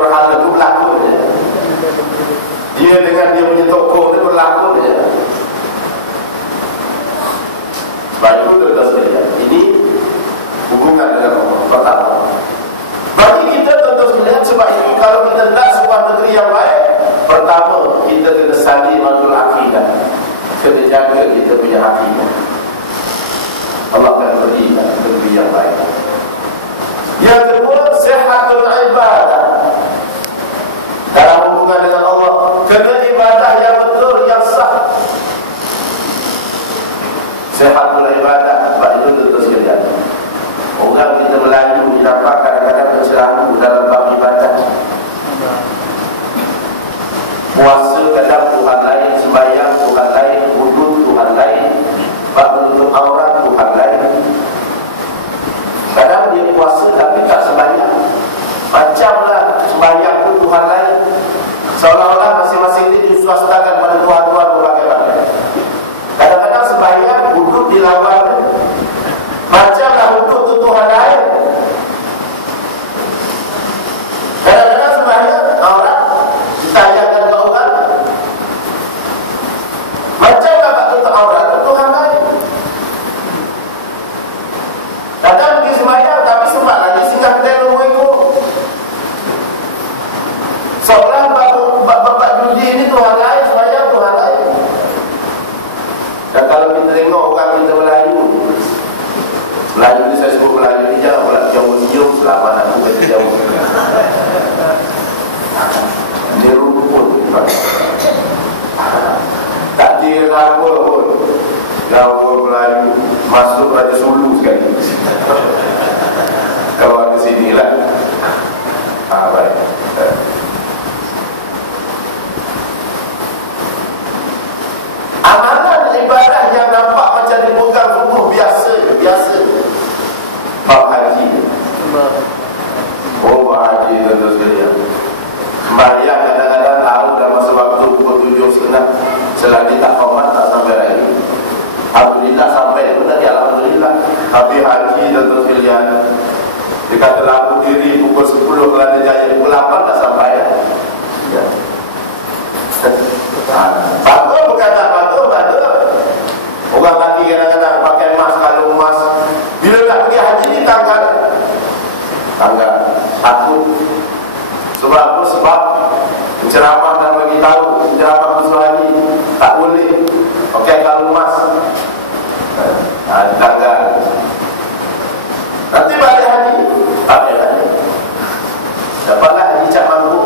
berhala itu berlaku saja. Dia dengan dia punya tokoh itu berlaku saja. Sebab itu tuan-tuan sekalian, ini hubungan dengan Allah. Pertama, bagi kita tuan-tuan sekalian, sebab itu kalau kita nak sebuah negeri yang baik, pertama kita kena saling mantul akidah, kena jaga kita punya akidah. Allah akan berikan negeri yang baik. Yang kedua, sihatul ibadah. Dalam hubungan dengan Allah, kena ibadah yang betul, yang sah. Sihatul ibadah. Sebab itu tuan-tuan sekalian, orang kita Melayu dapat kadang-kadang tercelaru dalam bab ibadah. Puasa kadang Tuhan lain, sembahyang Tuhan lain, wudud Tuhan lain, bab menutup aurat Tuhan lain. Kadang dia puasa tapi tak sembahyang, macamlah sembahyang itu Tuhan lain, seolah-olah masing-masing ini diswastakan pada Tuhan-Tuhan berbagai-bagai. Kadang-kadang sembahyang wudud dilawan, macamlah wudud itu Tuhan lain. Kadang-kadang sembahyang aurat ditanyakan ke orang, macamlah bab tutup aurat itu Tuhan lain. Kadang pergi sembahyang tapi sempat lagi singgah kedai nombor ikut, seolah bab judi ini Tuhan lain, sembahyang Tuhan lain. Dan kalau kita tengok orang kita Melayu ni, saya sebut Melayu ni jangan pula jauh-jauh, selamat aku kata jauh. Dia rumput tak kira apa pun, Jawa, Melayu, masuk Raja Sulu sekali. Kalau di sini lah. Baik. Amalan ibadah yang nampak macam dipegang tubuh biasa. Bab haji. Bab haji tuan-tuan sekalian. Sembahyang kadang-kadang tahu dah masa waktu pukul 7.30, selagi tak hormat tak sampai lagi. Alhamdulillah sampai pun tadi, alhamdulillah. Habis haji tuan-tuan sekalian, dia kata lampu diri pukul 10 Kelana Jaya, pukul 8 tak sampai ya. Patuh bukan tak patuh, patuh. Orang lagi kadang-kadang pakai emas, kalung emas, bila nak pergi haji ni tanggal takut. Sebab apa? Sebab penceramah dan bagi tahu, penceramah besar haji tak boleh pakai kalung emas. Tanggal nanti balik haji pakai lagi, dapatlah haji cap mampu.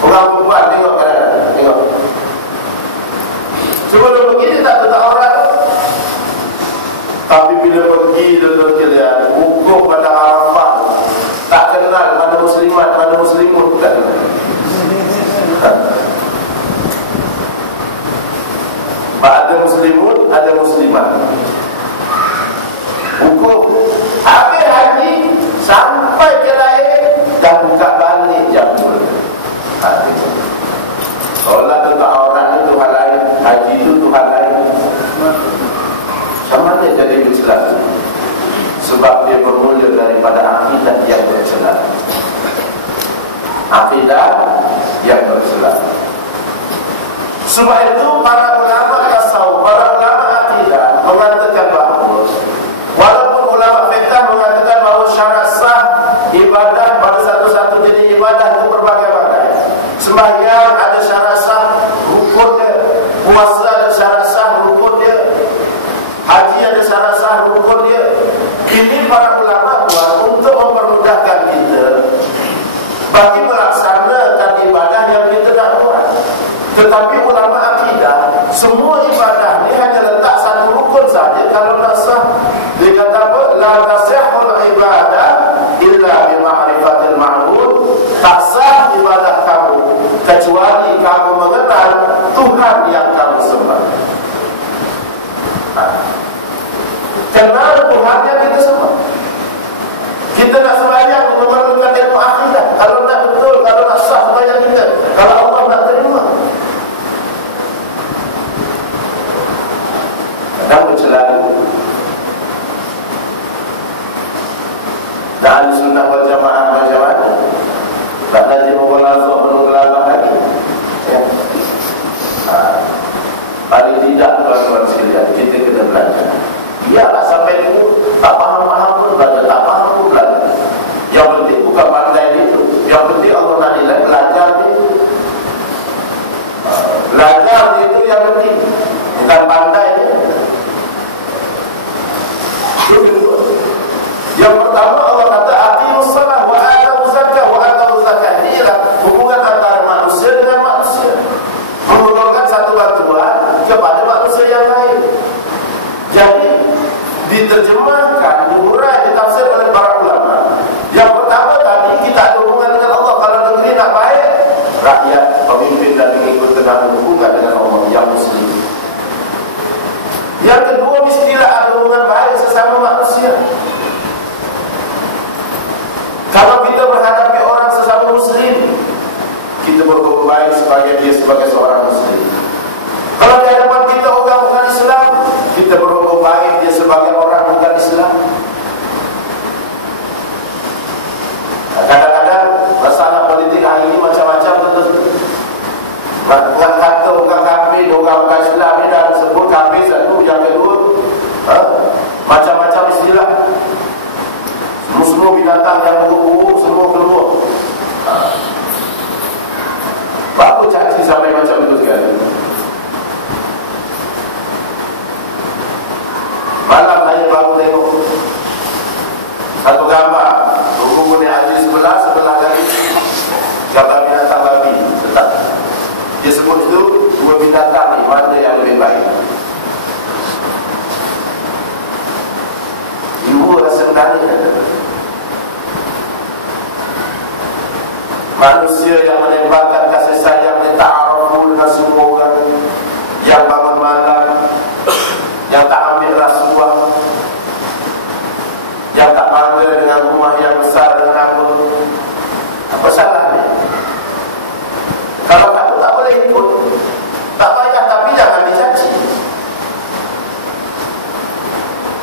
Orang perempuan tengok kadang-kadang, tengok sebelum begini tak tetap orang, tapi bila pergi tuan-tuan sekalian, wukuf pada Arafah, tak kenal mana muslimat, mana muslimut, tak kenal. Ada muslimut, ada muslimat. Wukuf habis haji sampai ke lahir dah buka balik jam 2. Solat tentang orang itu Tuhan lain, haji itu Tuhan lain. Sama dia jadi bercelah, sebab dia bermula daripada akidah yang bercelah. Akidah yang bercelah. Sebab itu para ulama tasawuf, para ulama akidah mengatakan bahawa walaupun ulama fiqh mengatakan bahawa syarat sah ibadah pada satu-satu jenis ibadah itu berbagai-bagai. Sembahyang ada syarat sah rukun dia, puasa ada syarat sah rukun dia, haji ada syarat sah rukun dia. Ini para ulama buat untuk mempermudahkan kita bagi melaksanakan ibadah yang kita nak buat. Tetapi ulama akidah, semua ibadah ni hanya letak satu rukun saja. Kalau nak sah, dia kata apa? La tasihhul ibadah illa bi ma'rifatil ma'bud. Tak sah ibadah kamu kecuali kamu mengenal Tuhan yang kamu sembah. Kenal Tuhan yang kita sembah. Kita nak sembahyang memerlukan ilmu akidah. Kalau nak betul, kalau nak sah sembahyang kita, kalau Allah nak terima. Kadang bercelaru. Dan ahli sunnah wal jamaah macam mana? Tak najib mengolazok menunggelabah lagi ya. Paling tidak tuan-tuan sekalian, kita kena belajar. Biarlah sampai itu tak faham-faham pun belajar, tak faham pun belajar. Yang penting bukan pandai itu. Yang penting Allah nak nilai belajar itu. Belajar itu yang penting, bukan pandai itu. Yang pertama Allah kata aqimus shalah wa atuz zakah wa atuz zakah. Inilah hubungan antara manusia dengan manusia. Menghubungkan satu bantuan kepada manusia yang lain. Jadi diterjemahkan, diurai, ditafsir oleh para ulama. Yang pertama tadi kita ada hubungan dengan Allah. Kalau negeri nak baik, rakyat, pemimpin dan pengikut tengah berhubungan dengan Allah yang muslim. Yang kedua, mestilah ada hubungan baik sesama manusia. Kalau kita menghadapi orang sesama muslim, kita berhubung baik sebagai dia sebagai seorang muslim. Kalau di hadapan kita orang bukan Islam, kita berhubung baik dia sebagai orang bukan Islam. Kadang-kadang masalah politik hari ini macam-macam betul. Bukan kata orang kafir, orang bukan Islam ni dah sebut kafir satu, yang kedua macam-macam istilah. Semua binatang yang buruk-buruk semua keluar. Baru caci sampai macam itu sekali. Malam saya baru tengok satu gambar rumput haji sebelah lagi gambar binatang babi. Tetap dia sebut itu dua binatang ni mana yang lebih baik. Ibu rasa tanya manusia yang menembakkan kasih sayang yang ta'arafu dengan semua orang, yang bangun malam, yang tak ambil rasuah, yang tak bangga dengan rumah yang besar dengan apa salahnya? Kalau kamu tak boleh ikut, tak payah, tapi jangan dicaci.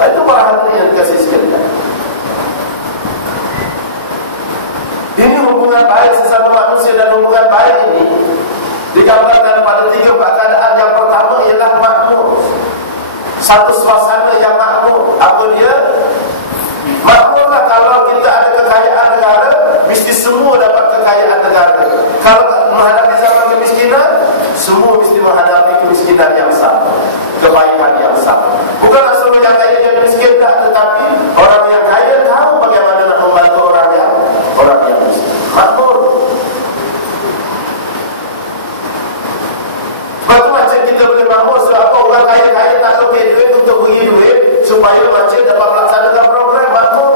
Itu para hadirin yang dikasih sekalian. Ini hubungan baik sesama manusia, dan hubungan baik ini digambarkan pada 3 keadaan. Yang pertama ialah makmur. Satu suasana yang makmur. Apa dia? Makmurlah kalau kita ada kekayaan negara, mesti semua dapat kekayaan negara. Kalau menghadapi zaman kemiskinan, semua mesti menghadapi kemiskinan yang sama, kebaikan yang sama. Bukanlah semua yang kaya jadi miskin, tetapi orang yang kaya tahu bagaimana nak membantu orang yang miskin. Makmur. Sebab tu macam kita boleh makmur sebab apa? Orang kaya-kaya tak lebih duit untuk beri duit supaya macam dapat melaksanakan program makmur.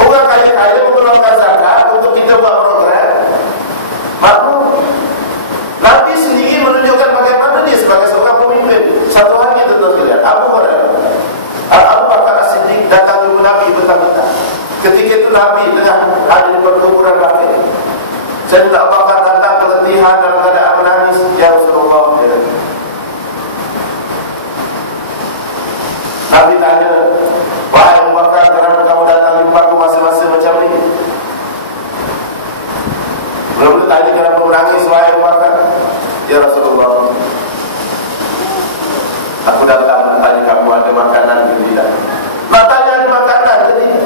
Orang kaya-kaya mengeluarkan zakat untuk kita buat program makmur. Nabi sendiri menunjukkan bagaimana dia sebagai seorang pemimpin. Satu hari tuan-tuan sekalian, Abu Bakar As-Siddiq datang jumpa Nabi bertanya. Ketika itu Nabi tengah ada di perkuburan Baqi'. Sayyidina Abu Bakar datang keletihan dalam keadaan menangis. Ya Rasulullah, ya. Nabi tanya, wahai Abu Bakar, kenapa kamu datang jumpa aku masa-masa macam ni? Belum tanya kenapa menangis, wahai Abu Bakar. Ya Rasulullah, aku datang tanya kamu ada makanan ke tidak. Nak tanya ada makanan ke tidak.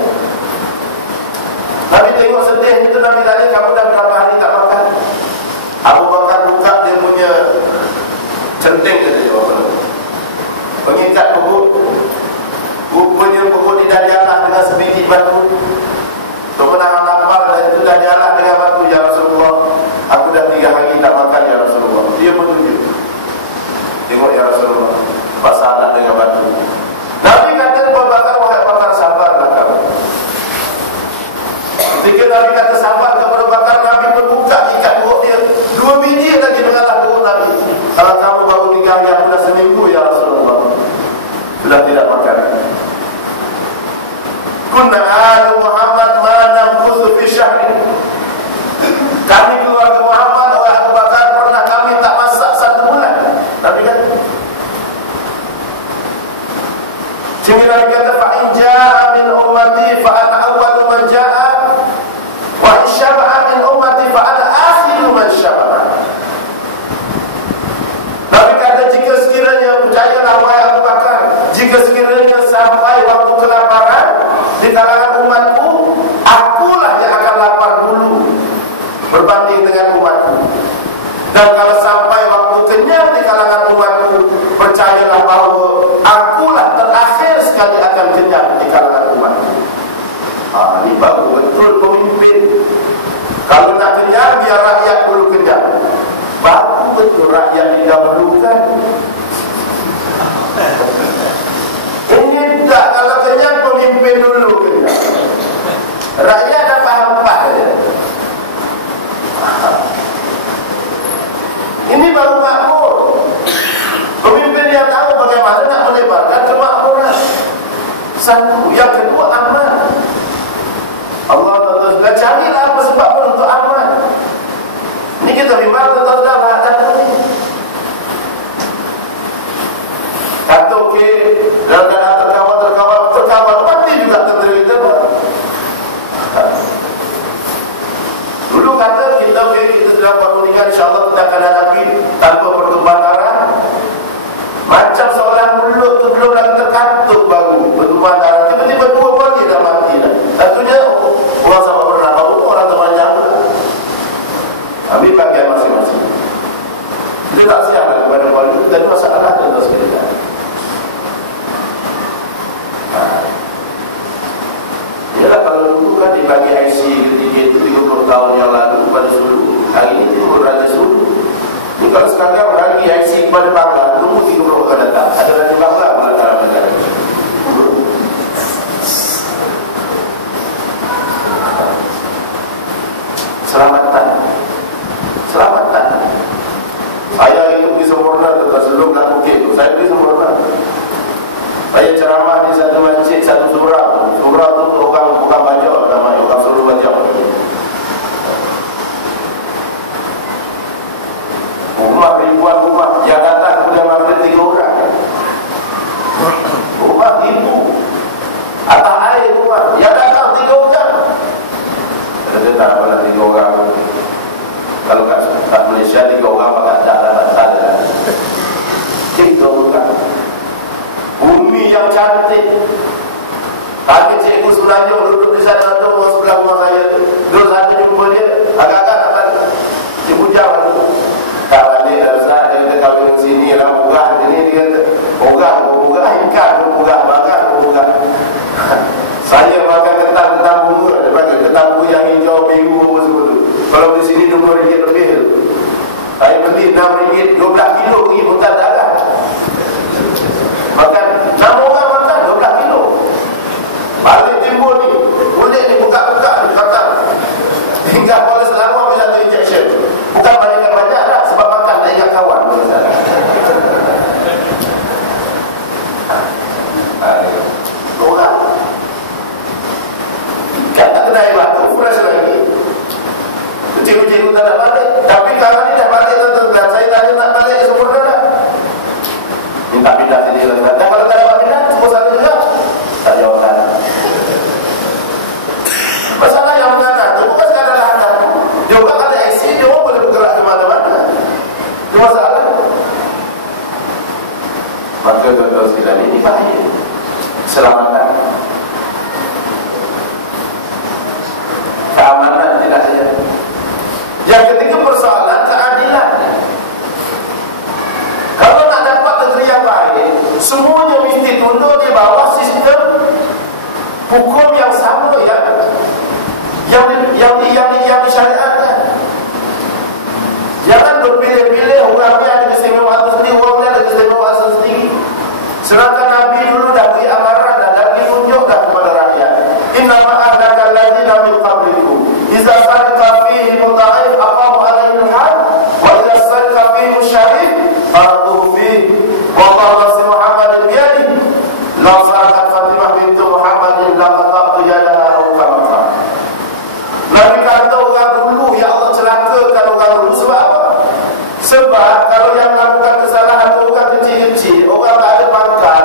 Nabi tengok sedih itu. Nabi tanya, kamu dah berapa hari tak makan? Abu Bakar buka dia punya centeng dia pengikat perut. Rupanya perut dia dah jalan dengan sebiji batu. Tu menahan lapar, dan itu dah jalan dengan batu. Ya Rasulullah, aku dah 3 hari tak makan ya Rasulullah. Dia menunjuk. Tengok ya Rasulullah, masalah dengan batu. Nabi kata Abu Bakar, wahai Bakar, sabarlah kamu. Ketika Nabi kata sabar kepada Bakar, Nabi berbuka ikat perut dia 2 biji lagi mengalah perut Nabi. Kalau kamu baru 3 hari, aku dah seminggu ya Rasulullah, sudah tidak makan. Kunna ala Muhammad ma namkusu fi syahrin. Kami keluarga Muhammad, oleh Abu Bakar, pernah kami tak masak 1 bulan. Nabi kata. Sehingga Nabi kata, fa in jaa min ummati fa ana awwalu man jaa. Wahai Di kalangan umatku, akulah yang akan lapar dulu berbanding dengan umatku. Dan kalau sampai waktu kenyang di kalangan umatku, percayalah bahawa akulah terakhir sekali akan kenyang di kalangan umatku. Ini baru betul pemimpin. Kalau nak kenyang, biar rakyat dulu kenyang. Baru betul rakyat didahulukan. Ini tak, kalau kenyang pemimpin dulu kenyang. Rakyat dah faham-faham saja. Ini baru makmur. Pemimpin yang tahu bagaimana nak melebarkan kemakmuran. Satu. Yang kedua, aman. Allah Ta'ala carilah apa sebab pun untuk aman. Ini kita bimbang tentang hak tadi. Kata okey, dalam keadaan terkawal mati juga tentera kita. Dulu kata kita sedang buat perundingan, insyaAllah kita akan hadapi tanpa pertumpahan darah. Macam seorang mulut tu belum lagi terkantuk baru pertumpahan darah, tiba-tiba dua kali dah mati dah. Satunya orang sama bernama, orang temannya ambil bagian masing-masing. Kita tak siap kepada wali itu, dan masalah tentang sekalian. Yalah, kalau dulu kan dibagi IC ketiga itu 30 tahun yang lalu kepada Sulu. Hari ini Timur Raja Sulu. Ini kalau sekarang bagi IC kepada Bangla, tunggu 30 akan datang. Ada Raja Bangla pula dalam negara. Selamatan. Selamatan. Saya hidup di Sempurna sebelum nak bukit tu. Saya di Sempurna. Saya ceramah di satu masjid, satu surau. Surau tu bukan Bajo namanya, bukan Sulu Bajo. Rumah ribuan rumah, yang datang sudah hampir 3 orang. Rumah ribu. Atas air rumah, yang datang 3 orang. Dia tak apa 3 orang. Kalau kat Malaysia 3 orang pakai tak ada. 3 orang. Bumi yang cantik. Tadi cikgu Semenanjung duduk di sana tu, sebelah rumah saya. Dulu satu jumpa dia, agak-agak apa? Cikgu jawab tu. Tak balik dah Ustaz, dia kata kahwin sini lah, murah sini. Dia kata, murah ikan, murah makan, murah. Saya makan ketan bunga. Dia panggil ketan bunga yang hijau, biru, apa semua tu. Kalau di sini RM20 lebih tu. Saya beli RM6, 12 kilo pergi hutan darah. Makan 6 orang makan 12 kilo. Balik timbul ni, kulit ni buka-buka ni kata. Hingga boleh selalu ambil satu injection. Bukan banyak-banyak lah, sebab makan tak ingat kawan. Orang ikan tak kena air batu, fresh lagi. Cikgu-cikgu tak nak balik. Tapi kalau ni dah balik tuan-tuan, saya tanya nak balik ke Sempurna tak? Minta pindah sini lagi. Dan kalau tak dapat pindah, semua satu juga. Tak jawapan. Masalah yang menganak itu bukan sekadar lahan. Dia bukan ada IC, dia boleh bergerak ke mana-mana. Itu masalah. Maka tuan-tuan sekalian, ini bahaya. Keselamatan. Keamanan tidak saja. Yang ketiga, persoalan keadilan. Kalau nak dapat negeri yang baik, semuanya mesti tunduk di bawah sistem hukum yang sama yang disyariatkan. Jangan berpilih-pilih, orang ni ada keistimewaan tersendiri, orang ni ada keistimewaan tersendiri. Sedangkan Nabi dulu dah beri amaran dan ditunjuk dah kepada rakyat. Innama ahlaka alladziina min qablikum idza sariqa fihi muta'if aqamu 'alaihi al-had wa idza sariqa fihi musyarif faratuhu fihi wa Allah si Muhammad biyadi la sa'at Fatimah bintu Muhammadin la qata'tu yadaha aw kama. Nabi kata orang dulu, ya Allah celakakan orang dulu. Sebab apa? Sebab kalau yang melakukan kesalahan itu orang kecil-kecil, orang tak ada pangkat,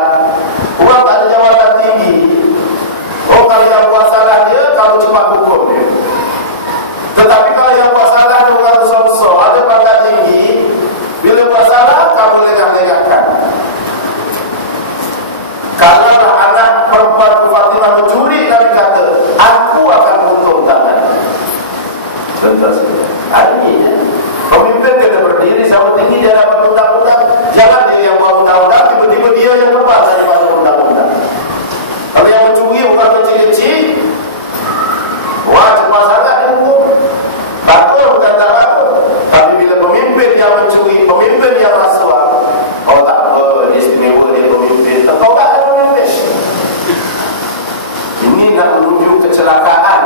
orang tak ada jawatan tinggi. Oh, kalau yang buat salah dia, kalau cepat hukum dia. Tetapi kalau yang buat salah dia orang besar-besar, ada pangkat tinggi, bila buat salah, kamu lengah-lengahkan. Kalau anak perempuan Fatimah mencuri, Nabi kata kecelakaan,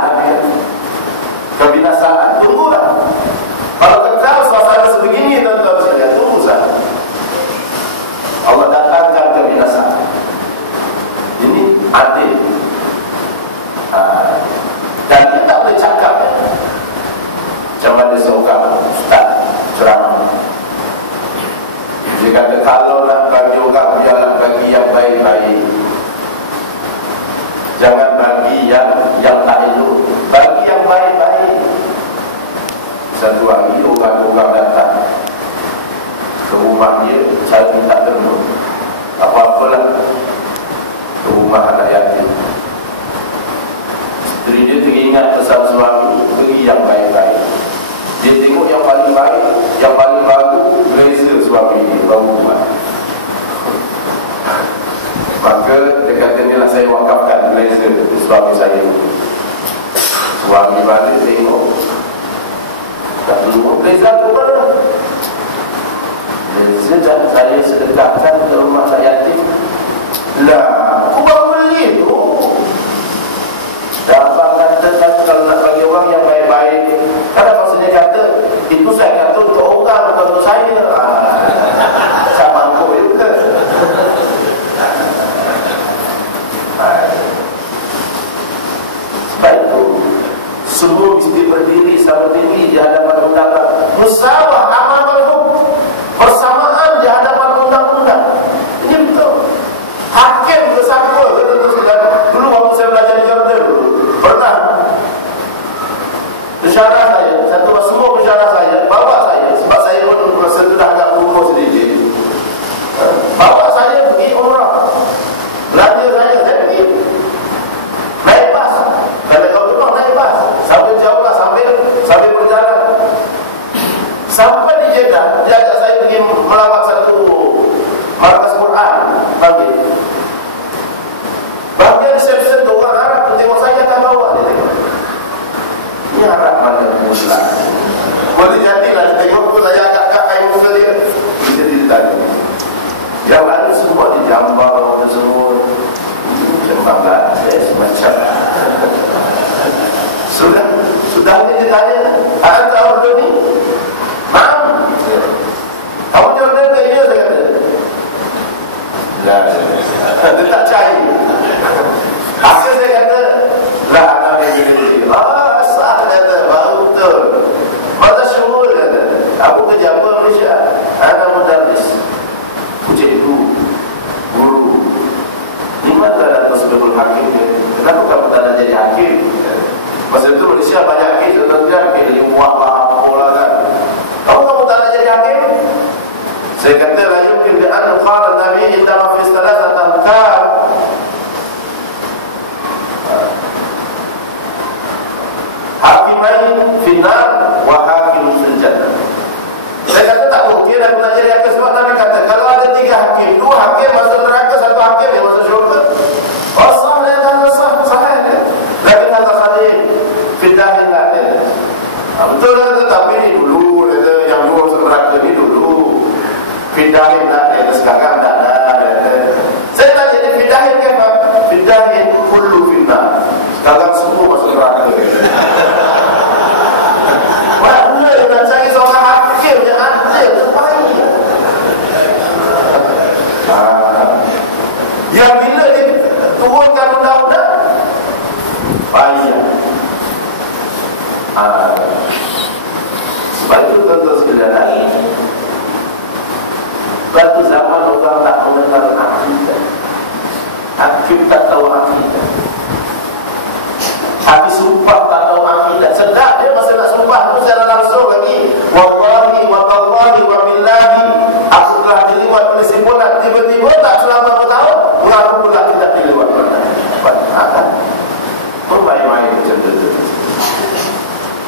kebinasaan. Tunggulah. Kalau kekal suasana sebegini, tuan-tuan sekalian, tunggu saja. Allah datangkan kebinasaan. Ini adil. Dan kita tak boleh cakap macam mana seorang ustaz ceramah. Dia kata kalau nak bagi orang, biarlah bagi yang baik-baik, jangan bagi yang tak elok, bagi yang baik-baik. Satu hari orang-orang datang ke rumah dia, saya minta derma apa-apalah ke rumah anak yatim. Isteri dia teringat pesan suami, beri yang baik-baik. Dia tengok yang paling baik, yang paling bagus, blazer suami dia baru buat. Maka dia kata, inilah saya wakafkan blazer suami saya. Suami balik tengok, tak perlu blazer tu mana? Blazer saya sedekahkan ke rumah saya yatim. Lah, aku baru beli tu. Dan abang kata kalau nak bagi orang yang baik-baik, karena maksudnya kata itu saya kata untuk orang, bukan untuk saya. Saya mampu juga. Sebab itu semua mesti berdiri sama diri di hadapan undang-undang. Musawah amal hukum, persamaan di hadapan undang-undang. Ini betul. Hakim bersama dulu waktu saya belajar di Jordan dulu, pernah pensyarah saya, satu semua pensyarah saya bawa saya, sebab saya pun sudah agak umur sedikit, bawa saya pergi umrah. Belanja saya pergi naik bas. Kalau kau rumah naik bas sampai jauh lah, sampai berjalan sampai di Jeddah. Dia ajak saya pergi melawat satu markas Quran pagi. Bahagian resepsi tu orang Arab tu tengok saya tak bawa dia tengok. Ini Arab mana Muslim. Boleh jadilah tengok tu saya agak kain muka dia. Dia ditanya. Yang lain semua dijambar semua. Macam semacam. Sudah dia tanya, "Anda tahu ni?" "Mam." "Kamu Jordan ke?" "Ya," saya kata. Lah, dia tak cari. Akhirnya saya kata, "Lah, anak ini." "Sah," kata, "baru betul." "Masa syuhur," kata. "Aku kerja apa Malaysia?" "Anak mudarris." "Cikgu, guru." "Di mana Datuk Sebelum Hakim?" "Kenapa kamu tak nak jadi hakim?" Masa itu Malaysia banyak hakim, contohnya hakim limuah lah, apalah kan. Kamu tak nak jadi hakim? Saya kata, "La yumkin bi an qala Nabi indama fi thalathah ahkam." Hakimain finnar wa hakim fil jannah. Saya kata tak mungkin aku nak jadi hakim, sebab Nabi kata kalau ada 3 hakim, 2 hakim masuk neraka, 1 hakim yang masuk syurga. Oh, sah dia kata sah dia. Lagi kata Khalid fidahin lah dia. Betul lah, tapi ni dulu dia, yang dulu masuk neraka ni dulu. Fidahin lah dia, sekarang tak ada. Saya tak jadi fidahin kan, Pak? Fidahin kullu finnar. Sekarang semua masuk neraka. Mana nak cari seorang hakim yang adil, terbaik. Yang bila dia turunkan undang-undang, payah. Sebab itu tuan-tuan sekalian, suatu zaman orang tak mengenal akidah. Hakim tak tahu akidah. Habis sumpah tak tahu akidah. Sedap dia masa nak sumpah tu secara langsung lagi. Wallahi wa tallahi wa billahi, aku telah diliwat oleh si bola. Tiba-tiba tak selama bertahun mengaku pula tidak diliwat pernah. Apa? Bermain-main macam tu.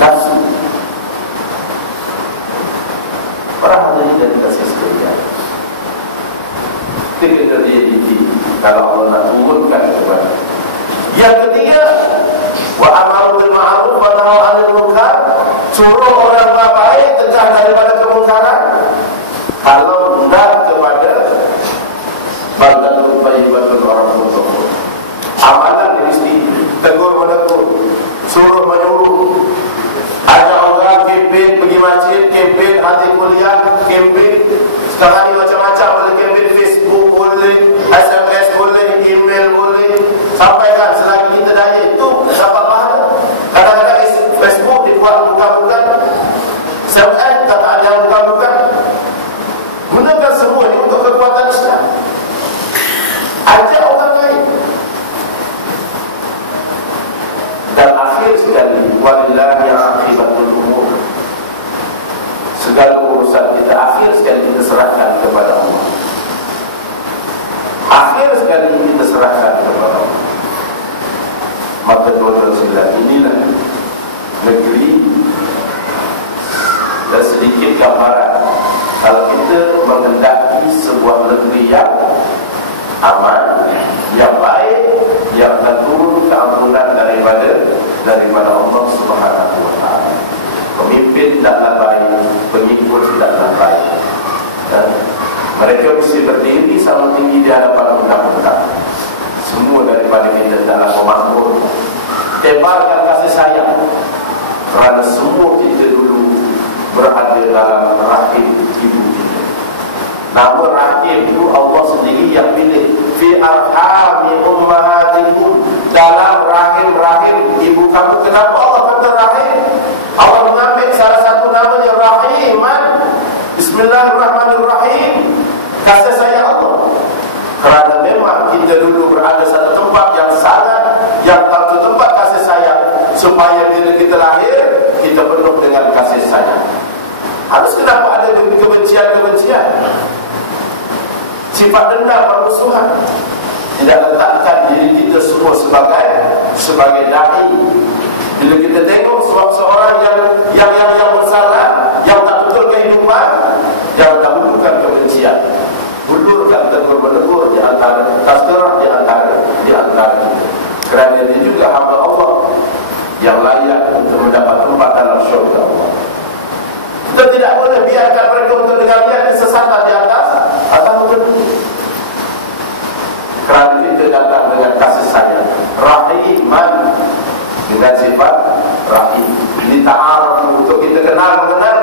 Nafsu. Para hadirin dan kasih sekalian, ketika dia diti, kalau Allah nak turunkan kepada. Yang ketiga, wa amaru bil ma'ruf wa nahy 'anil munkar, suruh orang baik, tegah daripada kemungkaran. Kalau hendak kepada balatul thayyibatul orang bertakwa, amalan mesti tegur menegur. hati kuliah, kempen. Sekarang ni macam-macam, boleh kempen Facebook, boleh SMS, boleh email, boleh. Sampaikan selagi kita daya itu dapat pahala. Kadang-kadang Facebook dibuat bukan-bukan, SMS kata ada yang bukan-bukan. Gunakan semua ini untuk kekuatan Islam. Ajak orang lain. Dan akhir sekali, walillahi aqibatul umur. Segala urusan kita akhir sekali kita serahkan kepada Allah. Akhir sekali kita serahkan kepada Allah. Maka tuan-tuan sekalian, inilah negeri. Dan sedikit gambaran, kalau kita menghendaki sebuah negeri yang aman, yang baik, yang turun keampunan daripada Allah Subhanahu wa taala. Pemimpin tidaklah baik, pengikut tidaklah baik. Dan mereka mesti berdiri sama tinggi di hadapan undang-undang. Semua daripada kita dalam memakmur. Tebarkan kasih sayang, kerana semua kita dulu berada dalam rahim ibu kita. Nama rahim itu Allah sendiri yang pilih. Fi arhami ummahatikum, dalam rahim-rahim ibu kamu. Kenapa Allah kata rahim? Allah mengambil salah satu namanya Rahiman. Bismillahirrahmanirrahim. Kasih sayang Allah. Kerana memang kita dulu berada satu tempat yang satu tempat kasih sayang, supaya bila kita lahir kita penuh dengan kasih sayang. Harus kenapa ada kebencian-kebencian, sifat dendam, permusuhan? Tidak letakkan diri kita semua sebagai dai. Bila kita tengok seorang yang bersalah, yang tak betul kehidupan, jangan dahulukan kebencian. Hulurkan tegur-menegur di antara, tazkirah di antara kita. Kerana dia juga hamba Allah yang layak untuk mendapat tempat dalam syurga Allah. Kita tidak boleh biarkan mereka untuk dengar-dengar kesesatan di atas berdua. Kerana kita datang dengan kasih sayang, Rahiman, dengan sifat Rahim. Ini ta'aruf, untuk kita kenal mengenal